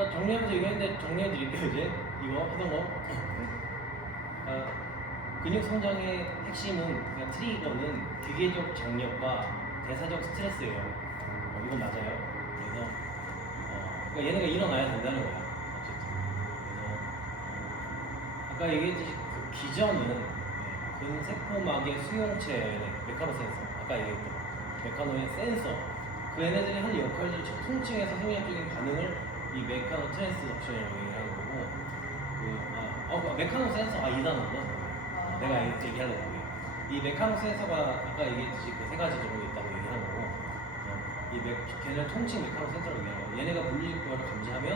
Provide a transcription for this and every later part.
아까 정리하면서 얘기했는데 정리해 드릴게요. 이제 이거 하던 거. 근육 성장의 핵심은, 그러니까 트리거는 기계적 장력과 대사적 스트레스예요. 이건 맞아요. 그래서 그러니까 얘네가 일어나야 된다는 거야. 어쨌든. 그래서 아까 얘기했듯이 그 기전은 근세포막의 수용체, 메카노 센서. 아까 얘기했던 메카노의 센서. 그 얘네들이 하는 역할들을 통칭해서 생리학적인 반응을 이 메카노 트랜스덕션이라고 얘기하는 거고, 메카노 센서, 이 단어구나. 내가 얘기하려고 한 게. 이 메카노 센서가 아까 얘기했듯이 그 세 가지 정도 있다고 얘기하는 거고, 걔네를 통칭 메카노 센서라고 얘기하는 거고, 얘네가 물리적으로 감지하면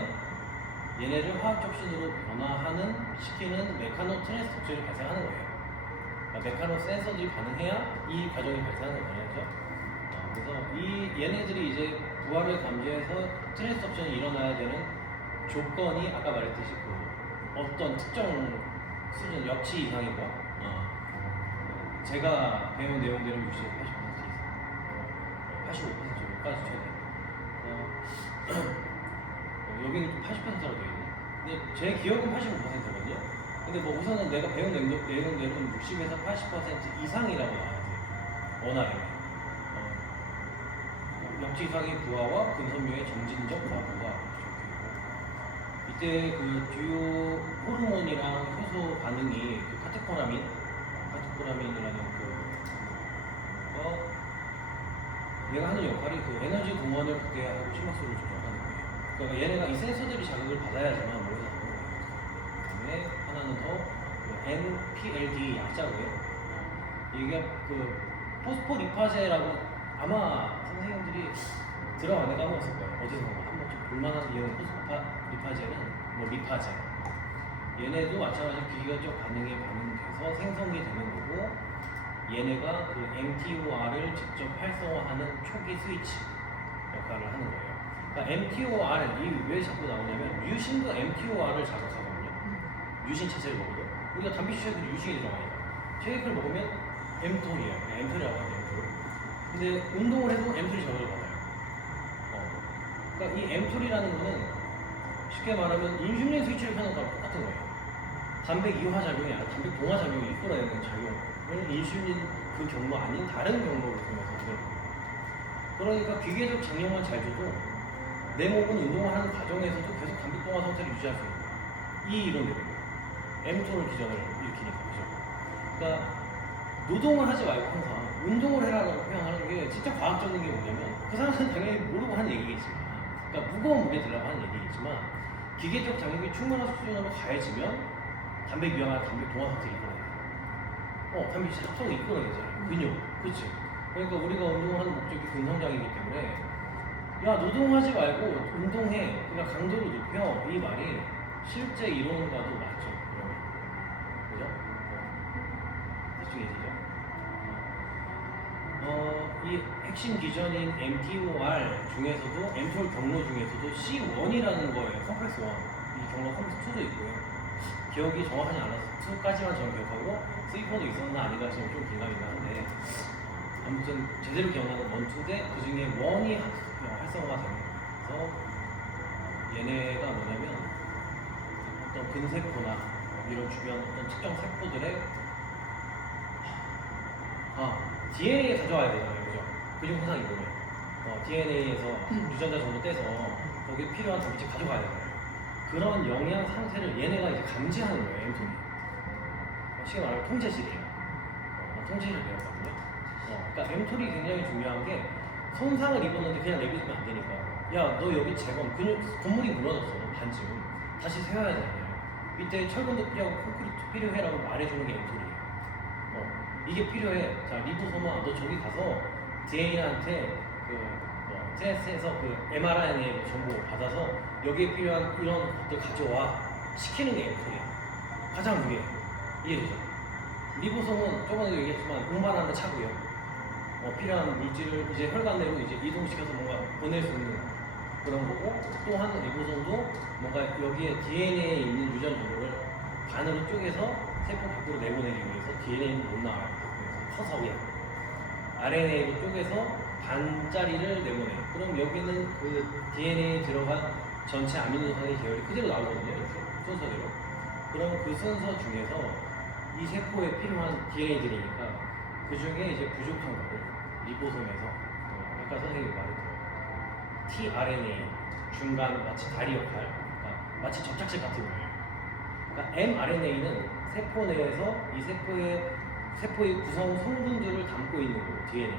얘네를 화학적 신호로 변화하는, 시키는 메카노 트랜스덕션이 발생하는 거예요. 그러니까 메카노 센서들이 반응해야 이 과정이 발생하는 거죠. 그래서 얘네들이 이제 부하를 감지해서 트랜스덕션이 일어나야 되는 조건이 아까 말했듯이 그 어떤 특정 수준 역치 이상인 거. 제가 배운 내용대로 60에서 80% 이상, 85% 정도까지 최대. 여기는 80%라고 되어 있네. 근데 제 기억은 85%거든요. 근데 뭐 우선은 내가 배운 내용대로는 60에서 80% 이상이라고 나와야 돼요. 원활하게. 역치 이상의 부하와 근섬유의 점진적 과부하. 이때 그 주요 호르몬이랑 효소 반응이 그 카테코라민이라는 얘가 하는 역할이 그 에너지 공원을 극대화하고 심박수를 조절하는 거예요. 그러니까 얘네가 이 센서들이 자극을 받아야지만 몸에서 나오는 거예요. 그다음에 하나는 더 NPLD 약자고요. 이게 그 포스포리파제라고 아마 선생님들이 들어가는 까먹었을 거예요. 어디서 한번 좀 볼만한 얘는 포스포리파제는 뭐 리파제. 얘네도 마찬가지로 기계적 반응에 반응돼서 생성이 되는 거고, 얘네가 그 MTOR을 직접 활성화하는 초기 스위치 역할을 하는 거예요. 그러니까 MTOR이 왜 자꾸 나오냐면 뮤신도 MTOR을 자극하거든요. 뮤신 자체를 먹어도 우리가 단백질 쉐이크도 뮤신이 들어가니까 쉐이크를 먹으면 mTOR이에요. mTOR이라고 하죠. 근데 운동을 해도 mTOR 자극을 받아요. 그러니까 이 mTOR이라는 거는 쉽게 말하면 인슐린 스위치를 켜는 거랑 똑같은 거예요. 단백 이화 작용이 아니라 단백 동화 작용이 이끌어내는 작용을 인슐린 그 경로 아닌 다른 경로를 통해서 하는 거예요. 그러니까 기계적 장력만 잘 줘도 내 몸은 운동을 하는 과정에서도 계속 단백 동화 상태를 유지할 수 있는 거예요. 이 이론대로 mTOR 기전을 일으키니까. 그죠? 그러니까 노동을 하지 말고 항상 운동을 해라라고 표현하는 게 진짜 과학적인 게 뭐냐면, 그 사람은 당연히 모르고 하는 얘기겠지만, 그러니까 무거운 무게 들라고 하는 얘기겠지만, 기계적 장력이 충분한 수준으로 가해지면 단백 이화나 단백 동화 상태를 이끌어내요. 단백질 합성을 이끌어내잖아요. 근육. 그치? 그러니까 우리가 운동을 하는 목적이 근성장이기 때문에, 야, 노동하지 말고 운동해. 그러니까 강도를 높여. 이 말이 실제 이론과도 맞죠. 그러면. 그죠? 대충 이해되죠? 이 핵심 기전인 MTOR 중에서도, mTOR 경로 중에서도 C1이라는 거예요. 컴플렉스 1. 이 경로 컴플렉스 2도 있고요. 기억이 정확하지 않아서 2까지만 저는 기억하고 3,4도 있었나 아닌가 지금 좀 긴가민가 한데, 아무튼 제대로 기억나는 1, 2대 그 중에 1이 활성화되면서 얘네가 뭐냐면 어떤 근세포나 이런 주변 어떤 특정 세포들의 DNA에 가져와야 되잖아요. 그죠? 그중 항상 이거예요. DNA에서 유전자 정도 떼서 거기에 필요한 단백질 가져가야 되잖아요. 그런 영양 상태를 얘네가 이제 감지하는 거예요, mTOR이. 쉽게 말하면 통제실이에요. 통제실을 배웠거든요. 그러니까 mTOR이 굉장히 중요한 게, 손상을 입었는데 그냥 내비두면 안 되니까. 야, 너 여기 재건, 근육, 건물이 무너졌어, 반쯤. 다시 세워야 되잖아요. 이때 철근도 필요하고 콘크리트 필요해라고 말해주는 게 mTOL이에요. 이게 필요해. 자, 리보소마 너 저기 가서 DNA한테 CS에서 그 mRNA 정보 받아서 여기에 필요한 이런 것들 가져와 시키는 게 mTOL이야. 가장 무게. 이해되죠? 리보솜은 저번에도 얘기했지만 운반하는 차고요. 필요한 물질을 이제 혈관 내로 이제 이동시켜서 뭔가 보낼 수 있는 그런 거고, 또 한 리보솜도 뭔가 여기에 DNA에 있는 유전 정보를 반으로 쪼개서 세포 밖으로 내보내기 위해서 DNA는 못 나와요. 그래서 커서 그냥 RNA로 쪼개서 반짜리를 내보내요. 그럼 여기는 그 DNA에 들어간 전체 아미노산의 계열이 그대로 나오거든요. 이렇게 순서대로. 그럼 그 순서 중에서 이 세포에 필요한 DNA들이니까 그 중에 이제 부족한 거를 리보솜에서 아까 선생님이 말했던 tRNA 중간 마치 다리 역할, 그러니까 마치 접착제 같은 거예요. 그러니까 mRNA는 세포 내에서 이 세포의 구성 성분들을 담고 있는 거고 DNA.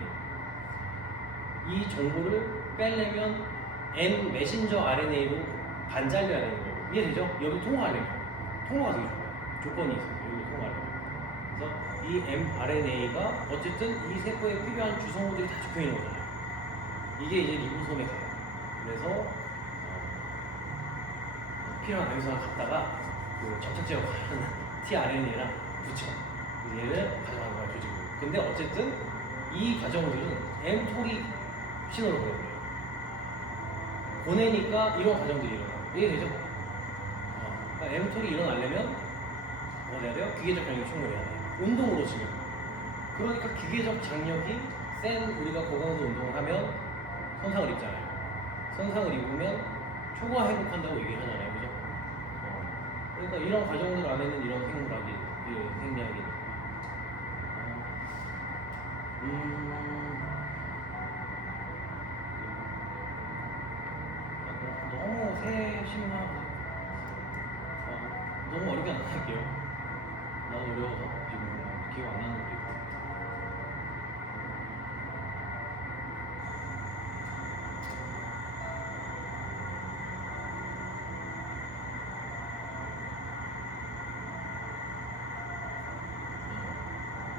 이 정보를 빼려면 M 메신저 RNA로 반잘려야 되는 거고. 이해되죠? 여기 통화하려면 통화가 되게 좋아요. 조건이 있어요. 여기 통화하려면. 그래서 이 mRNA가 어쨌든 이 세포에 필요한 주성분들이 다 적혀 있는 거잖아요. 이게 이제 리보솜에 가요. 그래서 필요한 암소를 갖다가 그 접착제 역할을 하는 tRNA랑 붙여. 얘를 가져가는 거야, 조직으로. 근데 어쨌든 이 과정들은 mTOL이 신호를 보내는 거예요. 보내니까 이런 과정들이 일어나요. 이해되죠? 그러니까 mTOL이 일어나려면 뭐 해야 돼요? 기계적 장력이 충분해야 돼요. 운동으로 지금. 그러니까 기계적 장력이 센 우리가 고강도 운동을 하면 손상을 입잖아요. 손상을 입으면 초과 회복한다고 얘기하잖아요. 그죠? 그러니까 이런 과정들 안에는 이런 생략이 너무 세심하고 너무 어렵게 안 할게요. 나도 어려워서 지금 기억 안 나는 것도 있고.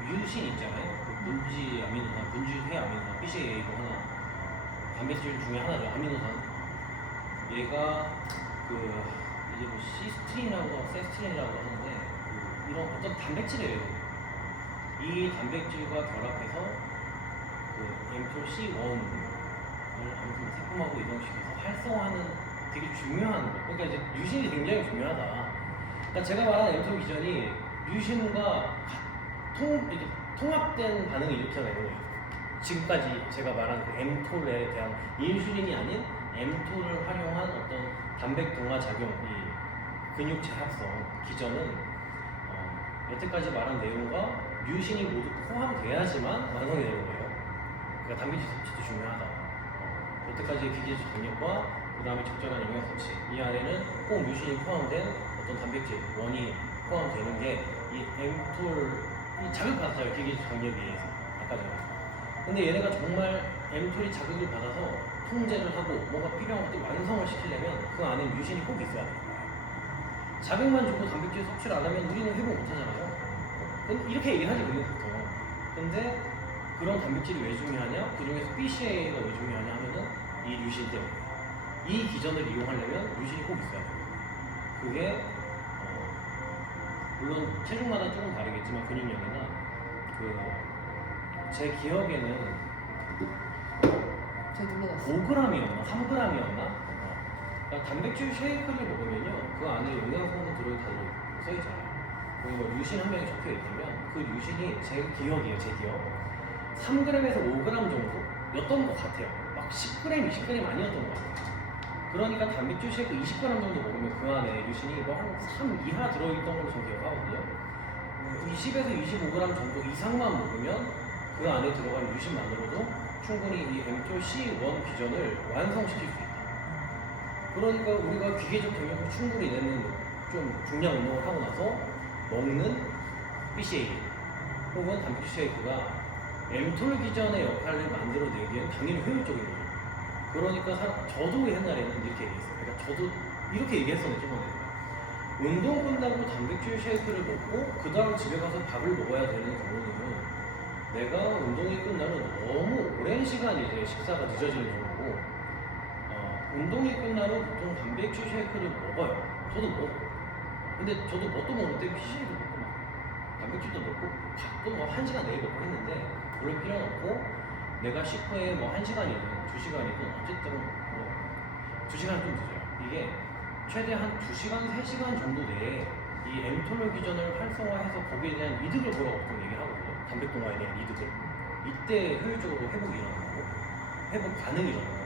유신 있잖아요. 그 분지 아미노산, 분지회 아미노산, BCAA가 하나, 단백질 중에 하나죠. 아미노산. 얘가 그 이제 뭐 시스트린이라고 세스트린이라고 하는데 이런 어떤 단백질이에요. 이 단백질과 결합해서 그 mTORC1을 아무튼 세포하고 이동시켜서 활성화하는 되게 중요한 거. 그러니까 이제 유신이 굉장히 중요하다. 그러니까 제가 말한 mTOR 기전이 유신과 이렇게 통합된 반응을 일으켜내는 거예요. 지금까지 제가 말한 그 mTOR에 대한 인슐린이 아닌 mTOR을 활용한 어떤 단백 동화 작용, 이 근육체 합성 기전은 여태까지 말한 내용과 뮤신이 모두 포함돼야지만 완성이 되는 거예요. 그러니까 단백질 섭취도 중요하다. 여태까지의 기계적 장력과 그 다음에 적절한 영양 섭취, 이 안에는 꼭 뮤신이 포함된 어떤 단백질 원이 포함되는 게 이 mTOR 이 자극받았어요. 기계적 장력에 의해서 아까 전에. 근데 얘네가 정말 mTOR이 자극을 받아서 통제를 하고 뭔가 필요한 것들 완성을 시키려면 그 안에 뮤신이 꼭 있어야 돼요. 자극만 주고 단백질 섭취를 안 하면 우리는 회복 못 하잖아요. 이렇게 얘기하지 우리는 보통. 근데 그런 단백질이 왜 중요하냐? 그 중에서 BCAA가 왜 중요하냐 하면은 이 뮤신 때문에. 이 기전을 이용하려면 뮤신이 꼭 있어야 돼요. 그게 물론 체중마다 조금 다르겠지만 근육량이나 제 기억에는 5g이었나 3g이었나 그러니까 단백질 쉐이크를 먹으면요 그 안에 영양소는 들어있다고 써있잖아요. 그리고 류신 한 명이 적혀 있다면 그 류신이 제 기억이에요. 제 기억 3g에서 5g 정도였던 것 같아요. 막 10g, 20g 아니었던 것 같아요. 그러니까 단백질 쉐이크 20g 정도 먹으면 그 안에 류신이 한 3 이하 들어있던 걸로 저는 기억하거든요. 20에서 25g 정도 이상만 먹으면 그 안에 들어간 류신만으로도 충분히 이 mTORC1 기전을 완성시킬 수 있다. 그러니까 우리가 기계적 경력을 충분히 내는 좀 중량 운동을 하고 나서 먹는 BCAA 혹은 단백질 쉐이크가 mTOR 기전의 역할을 만들어내기에는 당연히 효율적인 거죠. 그러니까 저도 옛날에는 이렇게 얘기했어요. 그러니까 저도 이렇게 얘기했었는데 저번에 운동 끝나고 단백질 쉐이크를 먹고 그 다음 집에 가서 밥을 먹어야 되는 경우는 내가 운동이 끝나면 너무 오랜 시간 이제 식사가 늦어지는 경우고 운동이 끝나면 보통 단백질 쉐이크를 먹어요. 저도 먹어. 근데 저도 뭣도 먹는데 PC도 먹고 막 단백질도 먹고 밥도 뭐 1시간 내에 먹고 했는데 그럴 필요는 없고 내가 식후에 뭐 1시간이든 2시간이든 어쨌든 뭐 2시간 좀 늦어요. 이게 최대한 2시간, 3시간 정도 내에 이 mTOR 기전을 활성화해서 거기에 대한 이득을 보라고 보통 얘기를 하거든요. 단백 동화에 대한 이득을. 이때 효율적으로 회복이 일어나고 회복 반응이 일어나고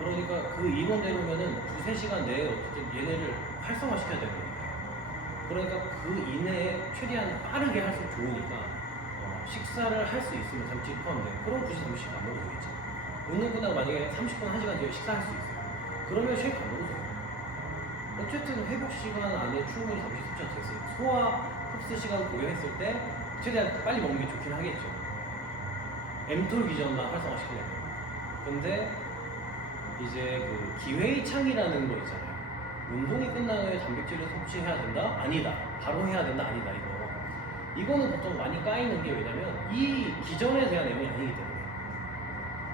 그러니까 그 이론대로면은 2-3시간 내에 어쨌든 얘네를 활성화시켜야 되는 거예요. 그러니까 그 이내에 최대한 빠르게 할수록 좋으니까 식사를 할 수 있으면 단백질이 포함돼. 그럼 굳이 단백질 안 먹어도 되겠지. 운동 끝나고 만약에 30분, 1시간 뒤에 식사할 수 있어요. 그러면 쉐이크 안 먹어도 돼요. 어쨌든 회복 시간 안에 충분히 단백질 섭취가 됐으니까 소화 흡수 시간 고려했을 때 최대한 빨리 먹는 게 좋긴 하겠죠. mTOR 기전만 활성화시키려면. 근데 이제 그 기회의창이라는 거 있잖아요. 운동이 끝난 후에 단백질을 섭취해야 된다? 아니다. 바로 해야 된다? 아니다. 이거는 보통 많이 까이는 게 왜냐면 이 기전에 대한 내용이 아니기 때문에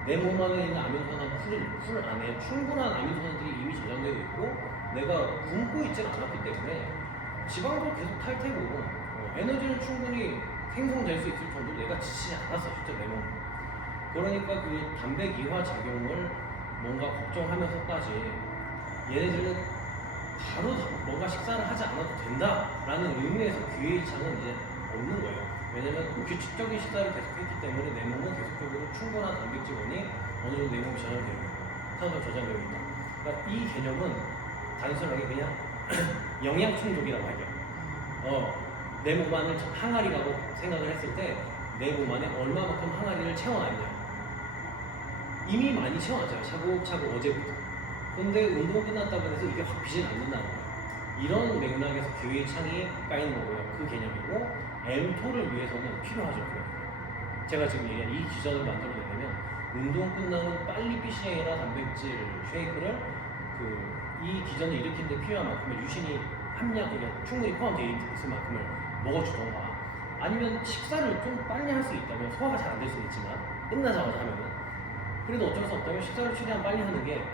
내 몸 안에 있는 아미노산 풀 안에 충분한 아미노산들이 이미 저장되어 있고 내가 굶고 있지는 않았기 때문에 지방도 계속 탈 테고 에너지는 충분히 생성될 수 있을 정도로 내가 지치지 않았어 실제 내 몸은. 그러니까 그 단백 이화 작용을 뭔가 걱정하면서까지 얘네들은 바로 뭔가 식사를 하지 않아도 된다라는 의미에서 기회의창은 이제 없는 거예요. 왜냐면 규칙적인 식사를 계속했기 때문에 내 몸은 계속적으로 충분한 단백질원이 어느 정도 내 몸에 저장되어 있고 산소가 저장되어 있다. 그러니까 이 개념은 단순하게 그냥 영양 충족이라고 하죠. 내 몸 안을 항아리라고 생각을 했을 때 내 몸 안에 얼마만큼 항아리를 채워놨냐. 이미 많이 채워놨잖아요. 차곡차곡 어제부터. 근데 운동 끝났다고 해서 이게 확 비진 않는다는 거예요. 이런 맥락에서 기회의창이 까이는 거고요. 그 개념이고 mTOR을 위해서는 필요하죠. 그러니까. 제가 지금 얘기한 이 기전을 만들어내려면 운동 끝나는 빨리 BCA나 단백질 쉐이크를 이 기전을 일으키는 데 필요한 만큼의 유신이 충분히 포함되어 있을 만큼을 먹어주던가 아니면 식사를 좀 빨리 할 수 있다면 소화가 잘 안 될 수는 있지만 끝나자마자 하면은 그래도 어쩔 수 없다면 식사를 최대한 빨리 하는 게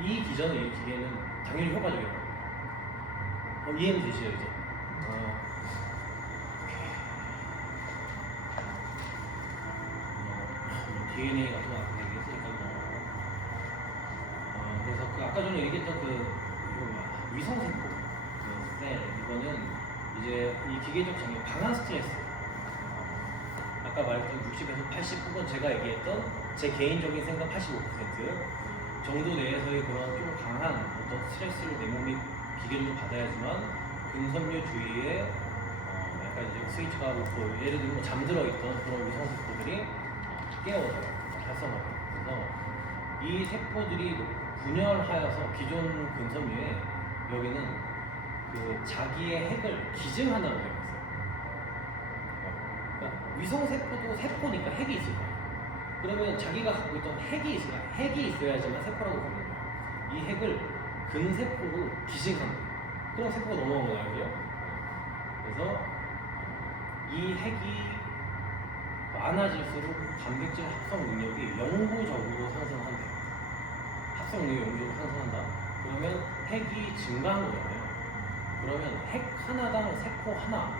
이 기전을 일으키기에는 당연히 효과적이에요. 이해는 되시죠 이제? DNA 같은 거 얘기했으니까 그래서 그 아까 전에 얘기했던 위성세포 셀 이거는 이제 이 기계적 장애 강한 스트레스 아까 말했던 60에서 80 혹은 제가 얘기했던 제 개인적인 생각 85% 정도 내에서의 그런 좀 강한 어떤 스트레스를 내 몸이 기계를 받아야지만 근섬유 주위에 약간 이제 스위치가 하고 예를 들면 잠들어 있던 그런 위성세포들이 깨워져요. 활성화돼요. 그래서 이 세포들이 분열하여서 기존 근섬유에 여기는 그 자기의 핵을 기증한다고 되어 있어요. 그러니까 위성세포도 세포니까 핵이 있을 거예요. 그러면 자기가 갖고 있던 핵이 있어야지만 세포라고 부르는 거예요. 이 핵을 근세포로 기증하는 거예요. 그럼 세포가 넘어간 거예요. 그래서 이 핵이 많아질수록 단백질 합성 능력이 영구적으로 상승한대요. 합성 능력이 영구적으로 상승한다? 그러면 핵이 증가한 거잖아요. 그러면 핵 하나당 세포 하나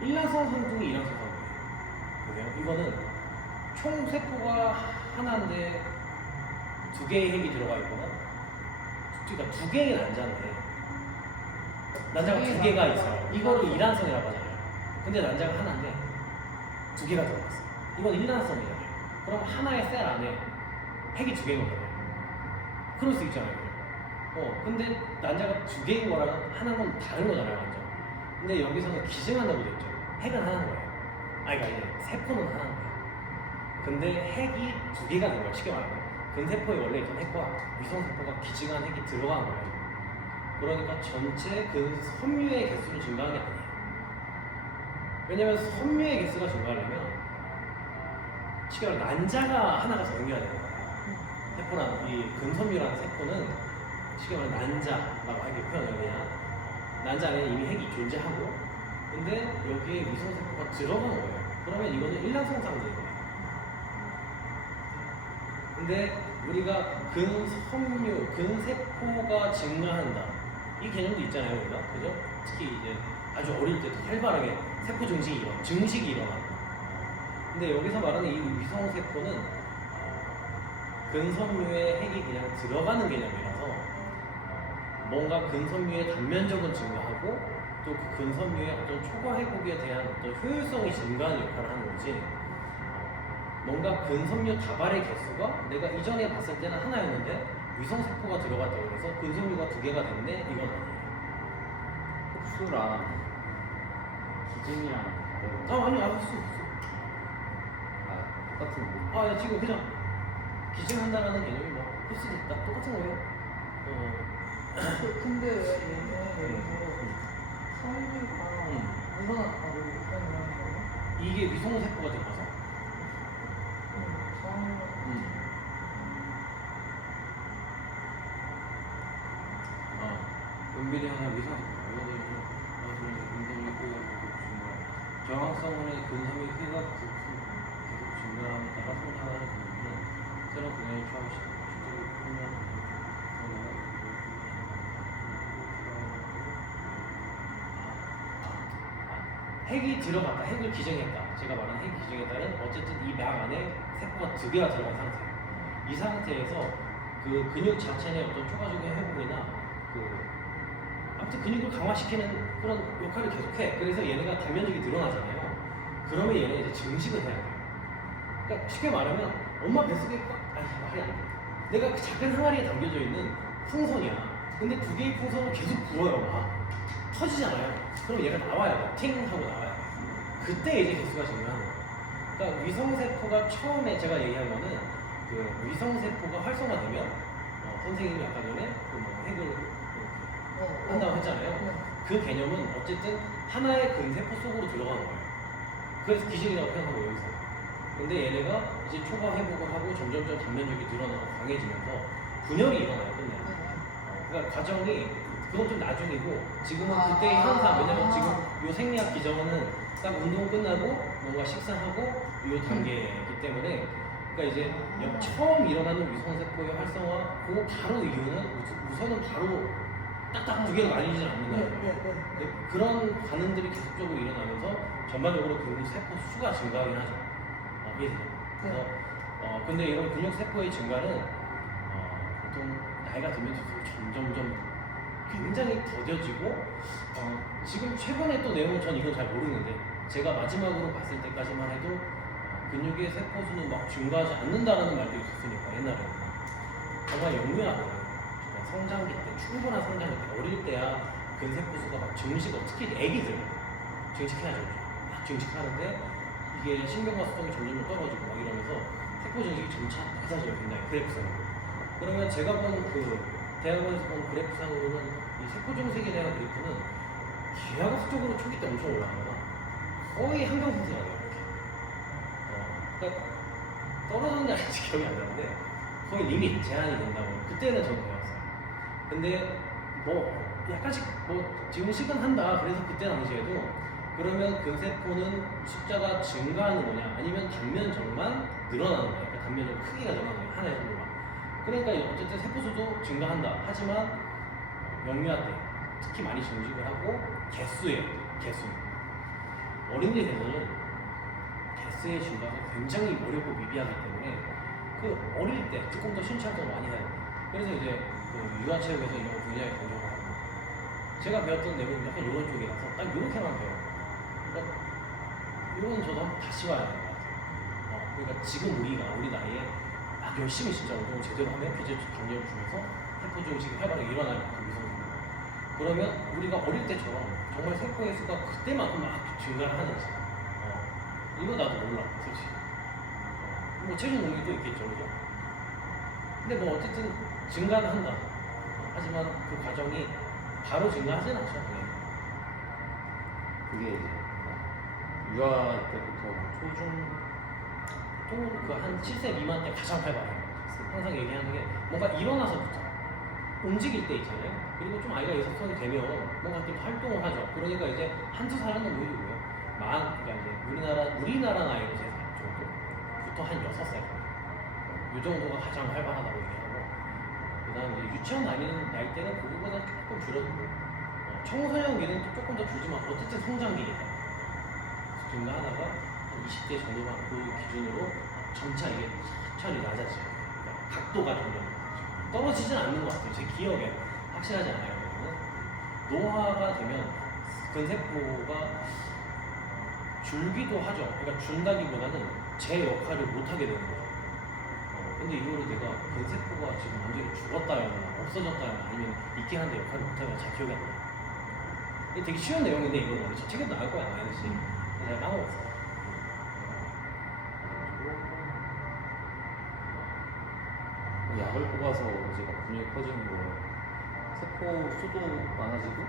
일란성 상승이 일란성 상승이에요. 이거는 총 세포가 하나인데 2개의 핵이 들어가 있거나 그러니까 2개의 난자인데 난자가 2개가 있어요. 이거를 일란성이라고 하잖아요. 근데 난자가 하나인데 2개가 들어갔어요. 이건 일란성이잖아요. 그럼 하나의 셀 안에 핵이 2개인 거잖아요. 그럴 수 있잖아요. 근데 난자가 2개인 거랑 하나는 다른 거잖아요, 완전. 근데 여기서는 기증한다고 됐죠. 핵은 하나인 거예요. 그러니까 이제 세포는 하나인 거예요. 근데 핵이 2개가 된 거예요, 쉽게 말하면. 근세포에 원래 있던 핵과 위성세포가 기증한 핵이 들어간 거예요. 그러니까 전체 그 섬유의 개수를 증가한 게 아니에요. 왜냐면 섬유의 개수가 증가하려면 쉽게 말하면 난자가 하나가 생겨야 되는 거예요. 세포라는 이 근섬유라는 세포는 쉽게 말하면 난자라고 하게 표현을 해야 난자 안에 이미 핵이 존재하고 근데 여기에 위성세포가 들어간 거예요. 그러면 이거는 일란성상제인 거예요. 근데 우리가 근섬유, 근세포가 증가한다 이 개념도 있잖아요, 우리가 그죠? 특히 이제 아주 어릴 때 활발하게 세포 증식이 일어나고. 근데 여기서 말하는 이 위성세포는 근섬유에 핵이 그냥 들어가는 개념이라서 뭔가 근섬유의 단면적은 증가하고 또 그 근섬유의 어떤 초과 회복에 대한 어떤 효율성이 증가하는 역할을 하는 거지. 뭔가 근섬유 다발의 개수가 내가 이전에 봤을 때는 하나였는데 위성세포가 들어갔다고 해서 근섬유가 2개가 됐네? 이건 아니에요. 흡수랑 기증이랑 아 아니 흡수 똑같은 거. 야, 지금 그냥 기증한다라는 개념이 뭐 흡수됐다 똑같은 거예요. 근데 왜 얘는 섬유가 묻어났다고 표현하는 거예요? 이게 위성세포가 들어가서 은밀히 하나 위성세포 저항성원의 근섬유 회가 계속 증가함에 따라 성장하는 근육은 새로운 분야에 취하기 시작합니다. 핵이 들어갔다, 핵을 기증했다. 제가 말한 핵 기증했다는 어쨌든 이 막 안에 세포가 2개가 들어간 상태예요. 이 상태에서 그 근육 자체 내 어떤 초과적인 회복이나 아무튼 근육을 강화시키는 그런 역할을 계속해. 그래서 얘네가 단면적이 늘어나잖아요. 그러면 얘는 이제 증식을 해야 돼요. 그러니까 쉽게 말하면 엄마 뱃속에 말이 안 돼. 내가 그 작은 항아리에 담겨져 있는 풍선이야. 근데 2개의 풍선을 계속 부어요. 막 터지잖아요. 그럼 얘가 나와야 돼. 팅 하고 나와야 돼. 그때 이제 개수가 증가하는 거예요. 그러니까 위성세포가 처음에 제가 얘기한 거는 그 위성세포가 활성화되면 선생님이 아까 전에 뭐 핵을 한다고 했잖아요. 그 개념은 어쨌든 하나의 근세포 속으로 들어가는 거예요. 그래서 기증이라고 생각하고 여기서. 근데 얘네가 이제 초과 회복을 하고 점점점 단면적이 늘어나고 강해지면서 분열이 일어나요, 끝내. 그러니까 과정이 그건 좀 나중이고 지금은 그때의 현상. 왜냐면 지금 요 생리학 기전은 딱 운동 끝나고 뭔가 식사하고 요 단계이기 때문에 그러니까 이제 처음 일어나는 위성세포의 활성화 그 바로 이유는 우선은 바로 딱딱 2개가 나뉘지 않는 거예요. 그런 반응들이 계속적으로 일어나면서 전반적으로 근육 세포 수가 증가하긴 하죠. 이해되죠? 그래서 근데 이런 근육 세포의 증가는 보통 나이가 들면 들수록 점점점 굉장히 더뎌지고 지금 최근에 또 내용은 전 이건 잘 모르는데 제가 마지막으로 봤을 때까지만 해도 근육의 세포 수는 막 증가하지 않는다라는 말도 있었으니까 옛날에는 정말 영리하더라고요. 성장기 때, 충분한 성장기 때, 어릴 때야 근세포 수가 막 증식을, 특히 애기들 증식해야죠. 막 증식하는데 이게 신경과 수동이 점점 떨어지고 막 이러면서 세포 증식이 점차 낮아져요. 굉장히 그래프상으로. 그러면 제가 본 대학원에서 본 그래프상으로는 이 세포 증식에 대한 그래프는 기하급수적으로 초기 때 엄청 올라가다가 거의 한강상승이 돼요. 그러니까 떨어졌는지 아닌지 기억이 안 나는데 거의 리밋, 제한이 된다고 그때는 저는 배웠어요. 근데 뭐 약간씩 뭐 증식은 한다. 그래서 그때 당시에도 그러면 근세포는 숫자가 증가하는 거냐 아니면 단면적만 늘어나는 거냐. 그러니까 단면적 크기가 늘어나는 거냐 하나의 정도만. 그러니까 어쨌든 세포수도 증가한다. 하지만 영유아 때 특히 많이 증식을 하고 개수예요. 개수. 어린이 돼서는 개수의 증가가 굉장히 어렵고 미비하기 때문에 그 어릴 때 조금 더 신체 활동을 많이 해야 돼요. 그래서 이제 그 유아체육에서 이런 거 굉장히 강조를 하고 제가 배웠던 내용은 약간 이런 쪽이라서 딱 이렇게만 배워요. 그러니까 이건 저도 한번 다시 봐야 되는 것 같아요. 그러니까 지금 우리 나이에 막 열심히 진짜 운동을 제대로 하면 비제 강력을 주면서 세포 증식이 활발하게 일어나요. 그 위성세포. 그러면 우리가 어릴 때처럼 정말 세포의 수가 그때만큼 막 증가를 하는지 이거 나도 몰라 솔직히. 뭐 체중 능력도 있겠죠, 그죠? 근데 뭐 어쨌든 증가는 한다. 하지만 그 과정이 바로 증가하진 않죠, 당연히. 그게 이제 유아 때부터 초중 보통 그 한 7세 미만 때 가장 활발해요. 항상 얘기하는 게 뭔가 일어나서부터 움직일 때 있잖아요. 그리고 좀 아이가 여섯성이 되면 뭔가 좀 활동을 하죠. 그러니까 이제 한두 살은 오히려고요. 그러니까 이제 우리나라 나이로 3살 정도부터 한 6살 정도. 이 정도가 가장 활발하다고 얘기하고, 그다음 이제 유치원 다니는 나이 때는 그거보다 조금 줄어들고, 청소년기는 또 조금 더 줄지만 어쨌든 성장기니까 증가하다가 한 20대 정도만 그 기준으로 점차 이게 천천히 낮아져요. 그러니까 각도가 점점 떨어지진 않는 것 같아요. 제 기억에 확실하지 않아요. 노화가 되면 근세포가 줄기도 하죠. 그러니까 준다기보다는 제 역할을 못하게 되는 거죠. 근데 이거를 내가 근세포가 지금 완전히 죽었다였나 없어졌다였나 아니면 있긴 한데 역할을 못하면 잘 기억이 안 나요. 이게 되게 쉬운 내용인데 이거는 원래 저 책에도 나올 거야 안 하는지 제가 까먹었어. 약을 뽑아서 이제 막 근육이 커지는 거, 세포 수도 많아지고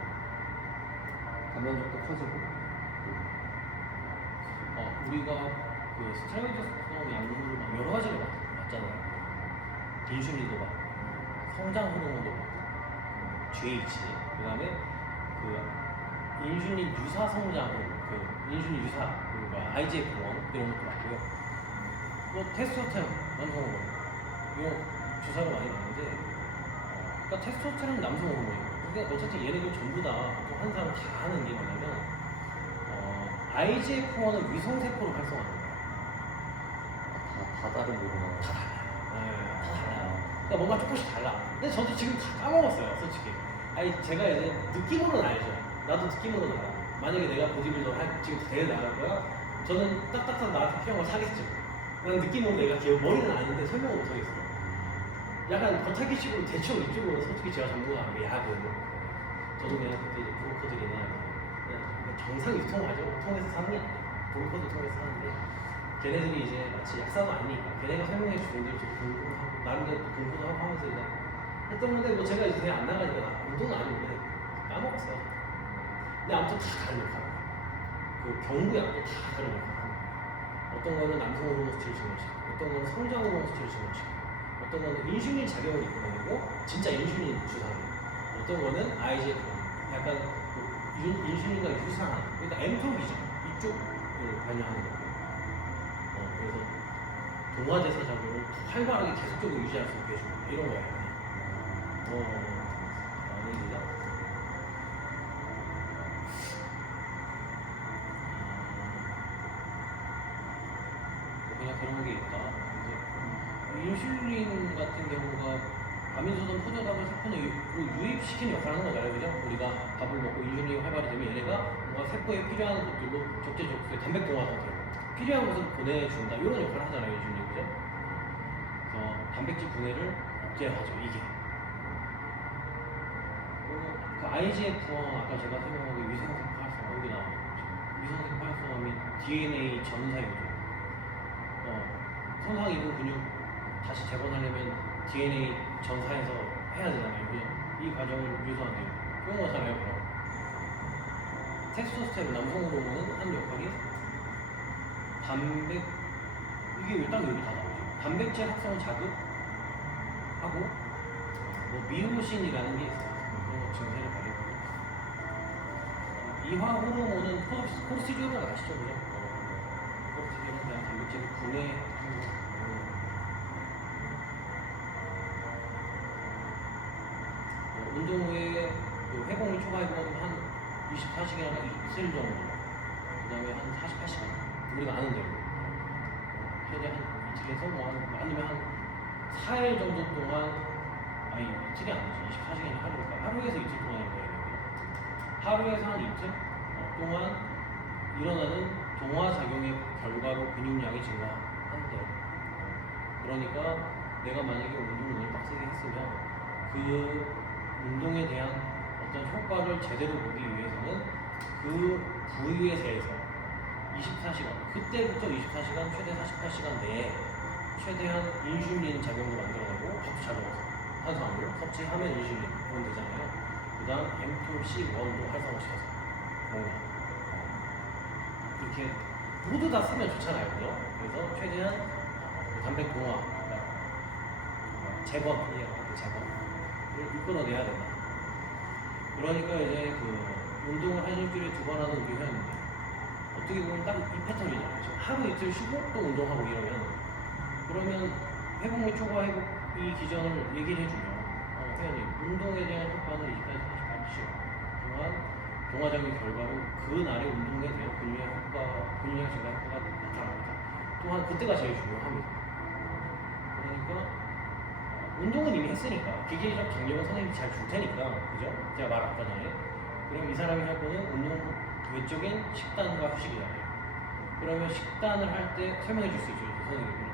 감면적도 커지고. 우리가 그 스테로이드성 약물을 막 여러 가지를 맞잖아요. 인슐린도 맞고, 성장 호르몬도 맞고, GH, 그다음에 그 인슐린 유사 성장, 그 인슐린 유사, 그러니까 IGF-1 이런 것도 맞고요. 뭐 테스토스테론, 남성 호르몬 이거 주사를 많이 받는데, 그러니까 테스토스테론 남성 호르몬이고, 그러니까 어쨌든 얘네들 전부 다 보통 한 사람 다 하는 게 뭐냐면 IGF-1은 위성세포를 활성화하는 거예요. 다 다른 거구나. 다 달라요. 네, 다 달라요. 그러니까 뭔가 조금씩 달라. 근데 저도 지금 다 까먹었어요, 솔직히. 아니, 제가 이제 느낌으로는 알죠. 나도 느낌으로는 알아. 만약에 내가 보디빌더 지금 대회 나갈 거야, 저는 딱딱딱 나한테 필요한 걸 사겠죠. 나는 느낌으로 내가 머리는 아는데 설명을 못 하겠어요. 약간 겉핥기식으로 대충 이쪽으로 솔직히 제가 전부가 안 돼, 약은. 저도 그냥 그때 이제 브로커들이나 정상 유통하죠. 통해서 사는 게 아니에요. 브로커도 통해서 사는데 걔네들이 이제 마치 약사도 아니니까 걔네가 설명해 주는 대로 공부하고 나름대로 공부도 하고 하면서 이제 했던 건데 뭐 제가 이제 그냥 안 나가니까 운동은 아닌데 까먹었어요. 근데 아무튼 다 다른 역할을 그 경구약도 다 다른 역할을 합니다. 어떤 거는 남성 호르몬 수치를 증가시키고, 어떤 거는 성장 호르몬 수치를 증가시키고, 어떤 거는 인슐린 작용을 이끌어내고 진짜 인슐린 주사를, 어떤 거는 IGF 약간 인슐린과 유사한, 그러니까 mTOR이죠. 이쪽을 관여하는 거고. 그래서 동화대사 작용을 활발하게 계속적으로 유지할 수 있게 해주고 이런 거예요. 아닙니다. 그냥 그런 게 있다. 인슐린 같은 경우가 아민소선 포도당을 세포에 유입시키는 역할을 하는 거잖아요, 그죠? 우리가 밥을 먹고 인슐린이 활발해지면 얘네가 뭔가 세포에 필요한 것들로 적재적소에 단백 동화 상태로 필요한 것을 보내준다, 이런 역할을 하잖아요, 인슐린, 그죠? 그래서 단백질 분해를 억제하죠, 이게. 그리고 그 IGF-1 아까 제가 설명한 게 위성세포 활성화, 여기 나오죠. 위성세포 활성화면 DNA 전사유죠. 손상 입은 근육 다시 재건하려면 DNA 전사해서 해야 되잖아요. 그죠? 이 과정을 유도하는 그런 거잖아요. 그럼 테스토스테론 남성 호르몬은 하는 역할이 이게 왜 딱 여기 다 나오죠? 단백질 합성을 자극하고 뭐 미오신이라는 게 있어요. 그런 거 증세를 발휘하고, 이화 호르몬은 코르티졸을 아시죠? 그죠? 코르티졸은 그냥 단백질을 분해하는 운동 후에 회복률 초과해보면 한 24시간, 이틀 정도, 그 다음에 한 48시간, 우리가 아는 대로 최대 한 이틀에서 아니면 한 4일 정도 동안, 아니 이틀이 아니지, 24시간이 하루니까 하루에서 이틀 동안인 거예요. 하루에서 한 이틀 동안 일어나는 동화작용의 결과로 근육량이 증가한대요. 그러니까 내가 만약에 운동을 빡세게 했으면 그 운동에 대한 어떤 효과를 제대로 보기 위해서는 그 부위에 대해서 24시간, 그때부터 24시간, 최대 48시간 내에 최대한 인슐린 작용을 만들어내고 밥도 잘 먹어서 탄수화물 섭취하면 인슐린 그건 되잖아요. 그 다음 mTOR-C1도 활성화시켜서 뭔가 이렇게 모두 다 쓰면 좋잖아요. 그죠? 그래서 최대한 단백 동화, 재번, 재번 이끌어내야 된다. 그러니까 이제 그 운동을 한 일주일에 2번 하는 우리 회원인데 어떻게 보면 딱 이 패턴이잖아요. 지금 하루 이틀 쉬고 또 운동하고 이러면 그러면 회복 및 초과 회복 이 기전을 얘기를 해주면 회원님 운동에 대한 효과는 20-40시간 또한 동화적인 결과로 그날의 운동에 대한 근육량 증가 효과가 나타납니다. 또한 그때가 제일 중요합니다. 그러니까 운동은 이미 했으니까 기계적 장력은 선생님이 잘 줄 테니까 그죠? 제가 말 아까 전에 그럼 이 사람이 할 거는 운동 외적인 식단과 휴식이잖아요. 그러면 식단을 할 때 설명해 줄 수 있죠, 선생님이.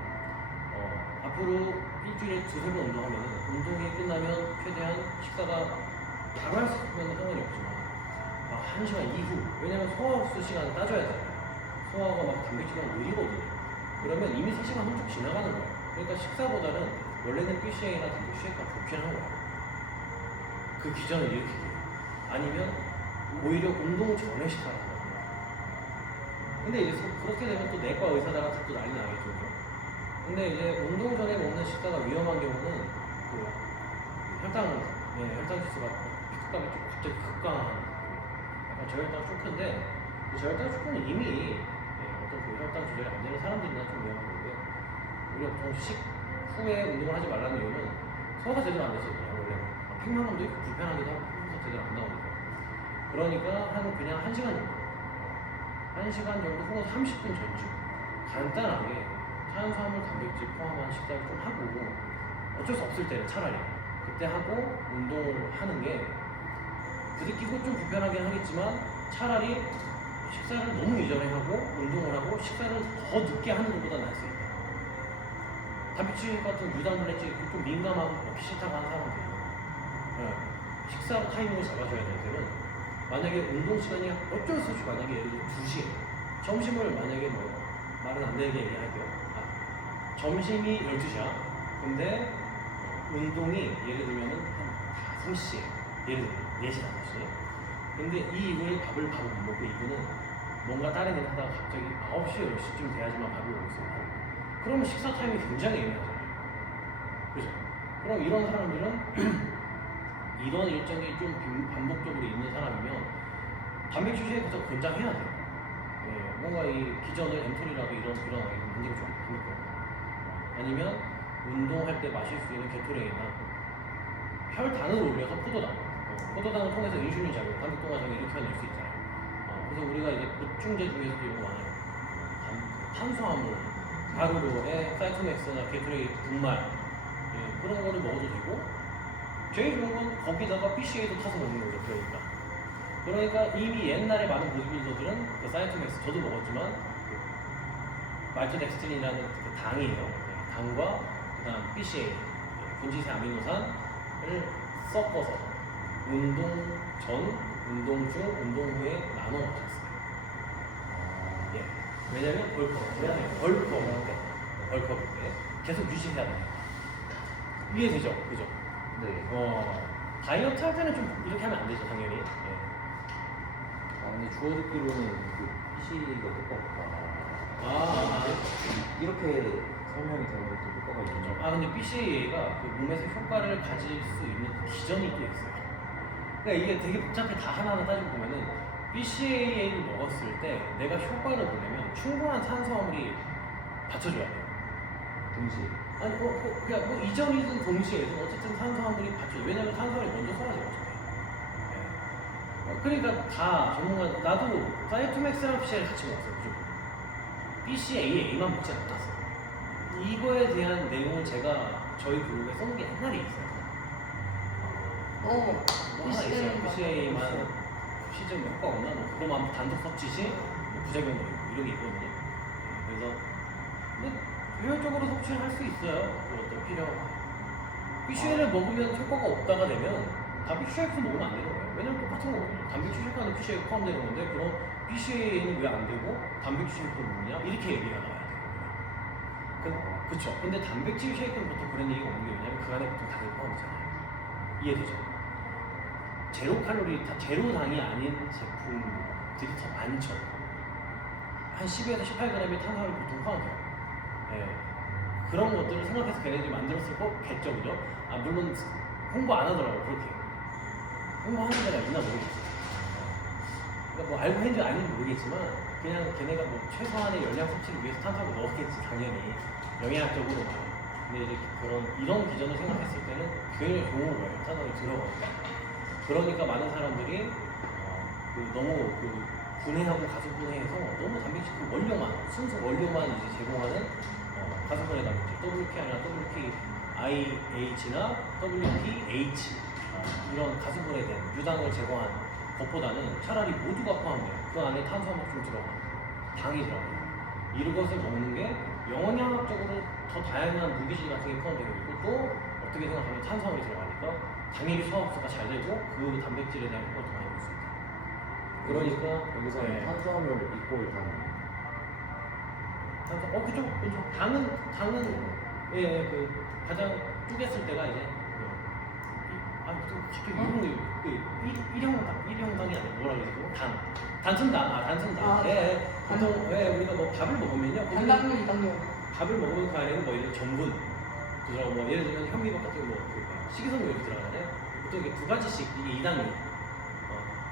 앞으로 일주일에 2-3번 운동하면 운동이 끝나면 최대한 식사가 바로 할 수 있으면 상관이 없지만 1시간 이후 왜냐면 소화흡수 시간을 따져야 되잖아요. 소화가 막 단백질이 느리거든요. 그러면 이미 3시간 훌쩍 지나가는 거예요. 그러니까 식사보다는 원래는 BCA나 단백질과 불편한 거예요. 그 기전을 일으키기 아니면 오히려 운동 전에 식사를 하는 거예요. 근데 이제 그렇게 되면 또 내과 의사다가 또 난리 나겠죠. 그죠? 근데 이제 운동 전에 먹는 식사가 위험한 경우는 그 혈당 지수가 피크감이 좀 갑자기 급강한 약간 저혈당 쇼크인데 그 저혈당 쇼크는 이미 어떤 그 혈당 조절이 안 되는 사람들이나 좀 위험한 거고요. 우리가 보통 식 후에 운동을 하지 말라는 이유는 소화가 제대로 안 됐거든요. 원래 팽만감도 있고 불편하기도 하고 소화가 제대로 안 나오니까. 그러니까 그냥 1시간 정도 1시간 정도 혹은 30분 전쯤 간단하게 탄수화물, 단백질 포함한 식사를 좀 하고 어쩔 수 없을 때는 차라리 그때 하고 운동을 하는 게 부딪히고 좀 불편하긴 하겠지만 차라리 식사를 너무 이전에 하고 운동을 하고 식사를 더 늦게 하는 것보다 나을 수 있다. 단백질 같은 유당분해증 좀 민감하고 먹기 싫다고 하는 사람들은 식사 타이밍을 잡아줘야 될 때는 만약에 운동 시간이 어쩔 수 없이 만약에 예를 들어 2시에 점심을 만약에 뭐 말은 안 되게 얘기할게요. 점심이 12시야. 근데 운동이 예를 들면은 한 3시에 예를 들면 4시, 5시에 근데 이 이후에 밥을 못 먹고 이분은 뭔가 다른 일 하다가 갑자기 9시, 10시쯤 돼야지만 밥을 먹을 수 있고 그러면 식사 타임이 굉장히 애매하잖아요. 그죠? 그럼 이런 사람들은 이런 일정이 좀 반복적으로 있는 사람이면 단백질 쉐이크부터 권장해야 돼요. 뭔가 이 기전을 엔토리라도 일어나게 굉장히 좋을 아니면 운동할 때 마실 수 있는 게토레이나 혈당을 올려서 포도당을 통해서 인슐린 작용, 단백동화작용 이렇게 해낼 수 있잖아요. 그래서 우리가 이제 보충제 중에서도 이런 거 많아요. 탄수화물, 가루로에 사이토맥스나 게토레이, 분말 그런 거를 먹어도 되고 제일 좋은 건 거기다가 BCA도 타서 먹는 거죠. 그러니까 이미 옛날에 많은 보디빌더들은 그 사이토맥스 저도 먹었지만 말토덱스트린이라는 그 당이에요. 당과 그다음 BCA 분지세 아미노산을 섞어서 운동 전, 운동 중, 운동 후에 나눠 먹었어요. 왜냐면 벌크업일 때 계속 유지해야 돼요. 이해되죠? 그죠? 네. 다이어트 할 때는 좀 이렇게 하면 안 되죠, 당연히. 근데 주워 듣기로는 그 PC가 효과가 이렇게 설명이 되는 것도 효과가 있죠. 근데 BCAA가 그 몸에서 효과를 가질 수 있는 기전이 또 있어요. 그러니까 이게 되게 복잡해. 다 하나하나 따지고 보면은 BCAA를 먹었을 때 내가 효과를 보려면 충분한 탄수화물이 받쳐줘야 돼요. 동시에. 그냥 뭐 이전이든 동시에든 어쨌든 탄수화물이 받쳐줘요. 왜냐면 탄수화물이 먼저 쏟아져요. 그러니까 다 전문가, 나도 사이토맥스랑 BCAA를 같이 먹었어요. 무조건. BCAA만 먹지 않았어요. 이거에 대한 내용을 제가 저희 블로그에 써놓은 게 옛날에 있어요. 하나 있어요. BCAA만 시즌 몇 번 없나? 그거만 단독 섭취시 부작용도 있고 이런 게 있거든요. 그래서 근데 효율적으로 섭취를 할 수 있어요. 그것도 BCAA를 먹으면 효과가 없다가 되면 단백질 쉐이크 먹으면 안 되는 거예요. 왜냐면 똑같은 거거든요. 단백질 쉐이크는 BCAA 포함되는 건데 그럼 BCAA는 왜 안 되고 단백질 쉐이크는 먹냐? 이렇게 얘기가 나와야 돼요. 그쵸. 근데 단백질 쉐이크는 보통 그런 얘기가 오는 게 왜냐면 그 안에 보통 당이 포함이잖아요. 이해되죠? 제로 칼로리, 제로 당이 아닌 제품들이 더 많죠. 한 10에서 18g의 탄수화물이 보통 포함돼요. 그런 것들을 생각해서 걔네들이 만들었을 거겠죠, 그죠? 물론 홍보 안 하더라고 그렇게. 홍보하는 데가 있나 모르겠어. 그러니까 뭐 알고 했는지 아닌지 모르겠지만 그냥 걔네가 뭐 최소한의 열량 섭취를 위해서 탄수화물 넣었겠지 당연히 영양학적으로. 근데 이제 이런 기준을 생각했을 때는 굉장히 좋은 거예요. 탄수화물이 들어가니까. 그러니까 많은 사람들이 너무 분해하고 가수분해해서 너무 단백질 원료만 순수 원료만 이제 제공하는 가수분해 단백질 WPI나 WPIH나 WPH 이런 가수분해된 유당을 제공한 것보다는 차라리 모두가 포함돼요. 그 안에 탄수화물 좀 들어가, 당이 들어가요. 이것을 먹는 게 영양학적으로 더 다양한 무기질 같은 게 포함되어 있고 또 어떻게 생각하면 탄수화물이 들어가니까 당연히 소화 흡수가 잘 되고 그 단백질에 대한 효과가 더 많이 있습니다. 그러니까 여기서 네. 탄수화물 있고 일단 그죠. 당은 가장 쪼갰을 때가 이제 갑자기 일형당이 아니라 뭐라 그러지? 단순당. 아, 예. 보통 우리가 뭐 밥을 먹으면요. 단당류, 이당류. 밥을 먹으면 그 안에는 뭐 예를 들어 전분, 그죠? 뭐 예를 들면 현미밥 같은 거 식이섬유 이렇게 들어가잖아요. 보통 이게 2가지씩 이게 2당류.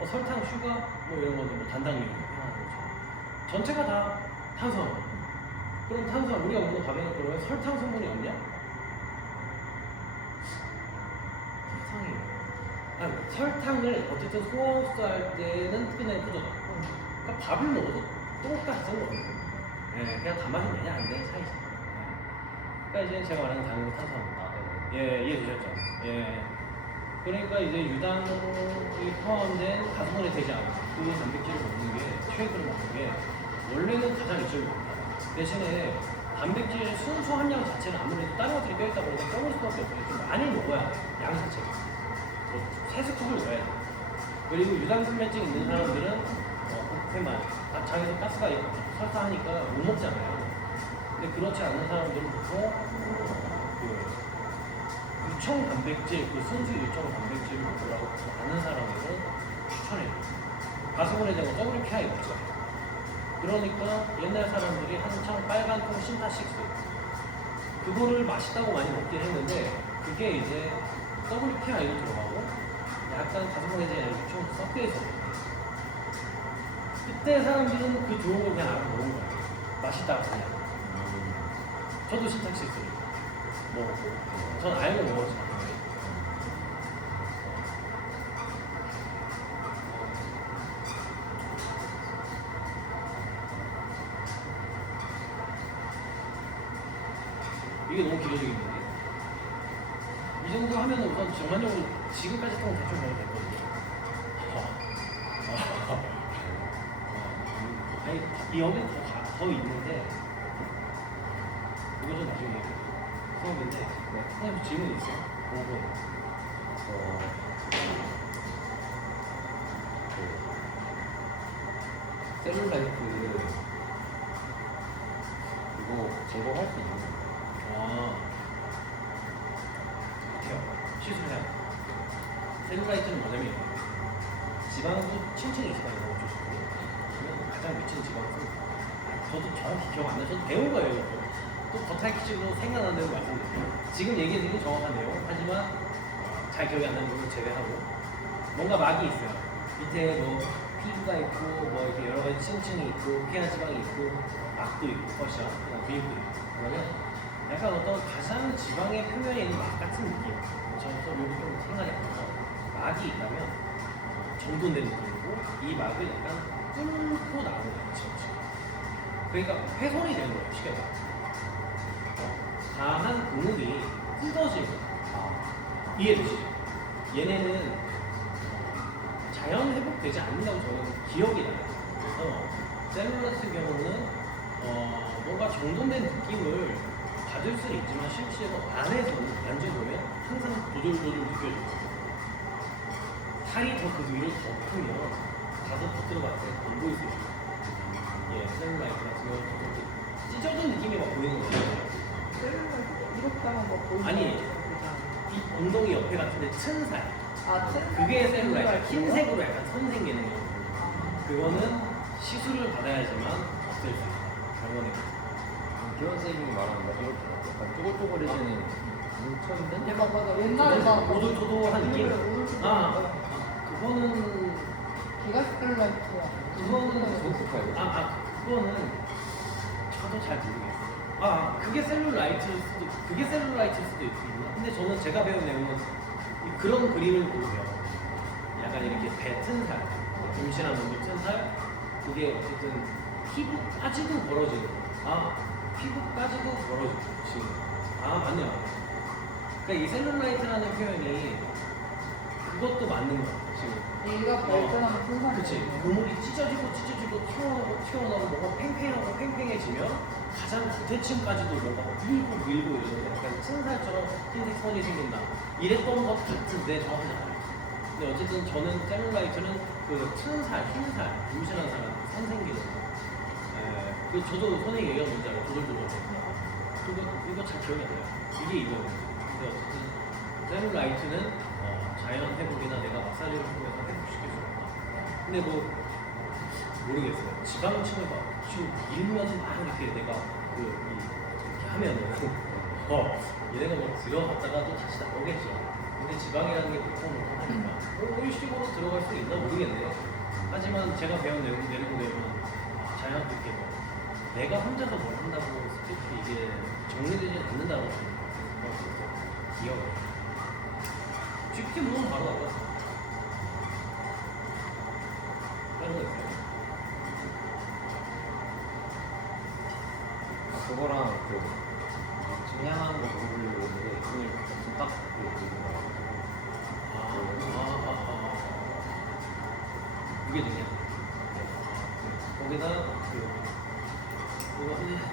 설탕, 슈가 뭐 이런 거는 뭐 단당류 이렇게 하는 거죠. 전체가 다 탄수화물. 그럼 탄수화물 우리가 먹는 밥에는 그러면 설탕 성분이 없냐? 설탕을 어쨌든 소화 흡수할 때는 끝내 푸잖아. 그러니까 밥을 먹어도 똑같은 거예요. 예, 그냥 단맛이 내냐 안 되는 차이지. 그러니까 이제 제가 말하는 당은 탄수화물. 이해되셨죠? 예. 그러니까 이제 유당이 포함된 가수분해 되지 않은 그 단백질을 먹는 게 쉐이크를 먹는 게 원래는 가장 이점입니다. 대신에 단백질 순수 함량 자체는 아무래도 다른 것들이 껴있다 보니까 적을 수밖에 없어요. 좀 많이 먹어야 돼. 양 자체가. 3스쿱을 먹어야 돼. 그리고 유당불면증 있는 사람들은 그만 자기도 가스가 설사하니까 못 먹잖아요. 근데 그렇지 않은 사람들은 보통 유청 단백질, 순수 유청 단백질을 먹으라고 아는 사람들은 추천해요. 가수분해 된 거 WPI 먹죠. 그러니까 옛날 사람들이 한창 빨간통 신타식스 그거를 맛있다고 많이 먹긴 했는데 그게 이제 WPI로 들어가고 약간 가수분해제 유청 섞여 있어요. 그때 사람들은 그 좋은 걸 그냥 알아 먹은 거예요. 맛있다고 그냥. 저도 신타식스를 먹었고 전 알고 먹었어요. 이게 너무 길어지겠는데? 이 정도 하면 우선 전반적으로 지금까지 통은 대충 가면 됐거든요. 아니, 여기 더 있는데, 이거 좀 나중에 수업인데, 선생님 질문 있어요? 공부. 셀룰라이트 이거 제거할 수 있는 거예요? 어때요? 시술해요. 셀룰라이트는 뭐냐면 지방도 층층이 있어요. 어쩔 수 없고. 가장 미친 지방은 저도 정확히 기억 안 나요. 저도 배운 거예요. 이것도. 또 겉핥기식으로 생각나는 대로 말씀드릴게요. 지금 얘기해드린 정확한 내용. 하지만 잘 기억이 안 나는 부분 제외하고 뭔가 막이 있어요. 밑에 뭐 피부가 있고 뭐 이렇게 여러 가지 층층이 있고 피하 지방이 있고 막도 있고 컷이야. 근육도 있고. 그러면 약간 어떤 가장 지방의 표면에 있는 막 같은 느낌. 저도 여기 좀 생각이 안 나서 막이 있다면 정돈된 느낌이고 이 막을 약간 뚫고 나오는 거죠. 그러니까 훼손이 되는 거예요. 쉽게 말하면. 다한 근육이 뜯어지고 이해되시죠? 얘네는 자연 회복되지 않는다고 저는 기억이 나요. 그래서 셀룰 같은 경우는 뭔가 정돈된 느낌을 받을 수는 있지만 실제로 안에서는 만져보면 항상 도돌도돌 느껴져요. 살이 더 그 위를 덮으면 가서 겉으로 봤을 때 안 보일 수 있어요. 셀룰라이트 같은 경우는 찢어진 느낌이 막 보이는 거예요. 셀룰라이트 이렇게 하면 뭐 보이는 아니, 이 엉덩이 옆에 같은데 튼 살. 튼? 그게 셀룰라이트. 흰색으로 약간 선 생기는 거. 그거는 시술을 받아야지만 없앨 수 있어요. 병원에 가서. 기원 쌤이 말하는 거 이렇게 약간 쪼글쪼글해지는 상처인데? 얘 막 맞아. 옛날에 막 오돌토돌 한 느낌? 그거는 기가 스텔라이트야. 그거는 저도 잘 모르겠어요. 그게 셀룰라이트일 수도 있나? 근데 저는 제가 배운 내용은 그런 그림을 보고 배워요. 약간 이렇게 뱉은 살, 임신한 몸이 튼 살, 그게 어쨌든 피부까지도 벌어지는 거. 피부까지도 벌어지고 지금. 맞네요. 그러니까 이 셀룰라이트라는 표현이 그것도 맞는 거 같아요. 지금. 얘가 발전하는 순간. 그치. 고물이 찢어지고 튀어나오고 뭔가 팽팽하고 팽팽해지면 가장 부대층까지도 뭔가 밀고 이러는데 약간 층살처럼 흰색 선이 생긴다. 이랬던 것 같은데 정확하지 않아요. 근데 어쨌든 저는 셀룰라이트는 그 튼살, 흰살, 임신한 사람 선 생기는 거. 저도 선생님이 얘기한 뭔지 알아요. 조절조절. 이거 잘 기억이 안 나요. 이게 이거예요. 근데 어쨌든 셀룰라이트는 자연 회복이나 내가 마사지를 통해서 회복시킬 수 있다. 근데 모르겠어요. 지방층을 막 지금 밀면서 막 이렇게 내가 이렇게 하면은 얘네가 들어갔다가 또 다시 나오겠죠. 근데 지방이라는 게 보통 하니까 일식으로 들어갈 수 있나 모르겠네. 하지만 제가 배운 내용을 내리고 내면 자연 이렇게 내가 혼자서 뭘 한다고 스피치 이게 정리되지 않는다고 생각해요. 기억. 쉽게 보면 바로 나왔어. 다른 거 있어요? 그거랑 중요한 거 물어보려고 했는데 오늘 딱 이게 중요해. 거기다 그거 어딘가요?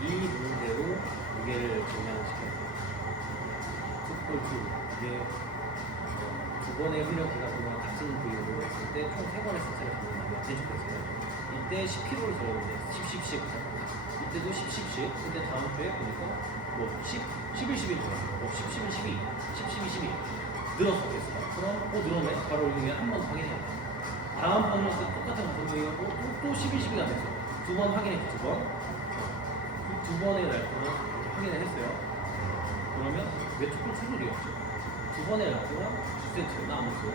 이 문제로 무게를 증량시켜요. 풋볼 2 이게 두 번의 훈련 기간 동안 같은 부위로 했을 때 총 3번의 세트를 받는다면 제주도에서요. 이때 10kg를 들었는데 10, 10, 10 이때도 10, 10, 10 근데 다음 주에 보니까 10, 11, 11 들었어요. 10, 11, 12 10, 12, 12 늘었겠어요. 그럼 늘었네? 바로 이게 한 번 확인해야 돼요. 다음 번은 똑같은 운동이고 또 11, 12가 됐어요. 두 번 확인했죠. 두 번의 날짜는 확인을 했어요. 그러면 매초콜 수술이었죠. 두 번의 날짜가 2세트였나 아무튼.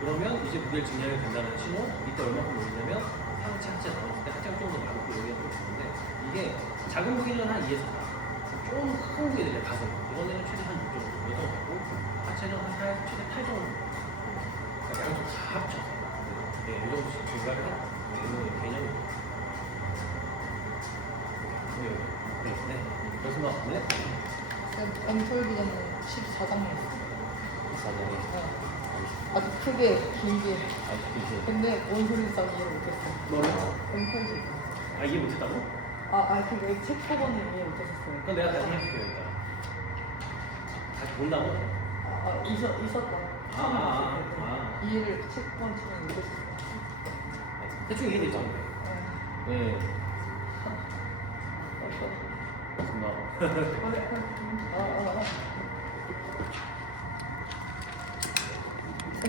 그러면 이제 무게를 증량이 된다는 신호. 이때 얼마큼 올리냐면 상체 하체 나눴을 때 하체가 좀 더 많고 여기가 좀 좋은데 이게 작은 무게는 한 2에서 4. 좀 큰 무게들이야 가슴. 이번에는 최대 한 6 정도. 이 정도 갖고 하체는 한 4에서 최대 8 정도. 그러니까 양쪽 다 합쳐서. 이 정도씩 증가를 해요. 개념이에요. 네. 그렇습니다. 네. 엠톨 기자는 14장이었어. 14년에 아주 크게, 길게. 이제 근데 뭔 소리인지 난 이해를 못했어. 뭐요? 엠톨 기자. 이해 못했다고? 근데 책 초반에 이해 못했었어요. 그럼 내가 다시 해줄게요 일단. 다시 본다고? 있었다. 이해를 책 번째는 못했어. 대충 이해되죠? 네. 그렇습니다. 그래.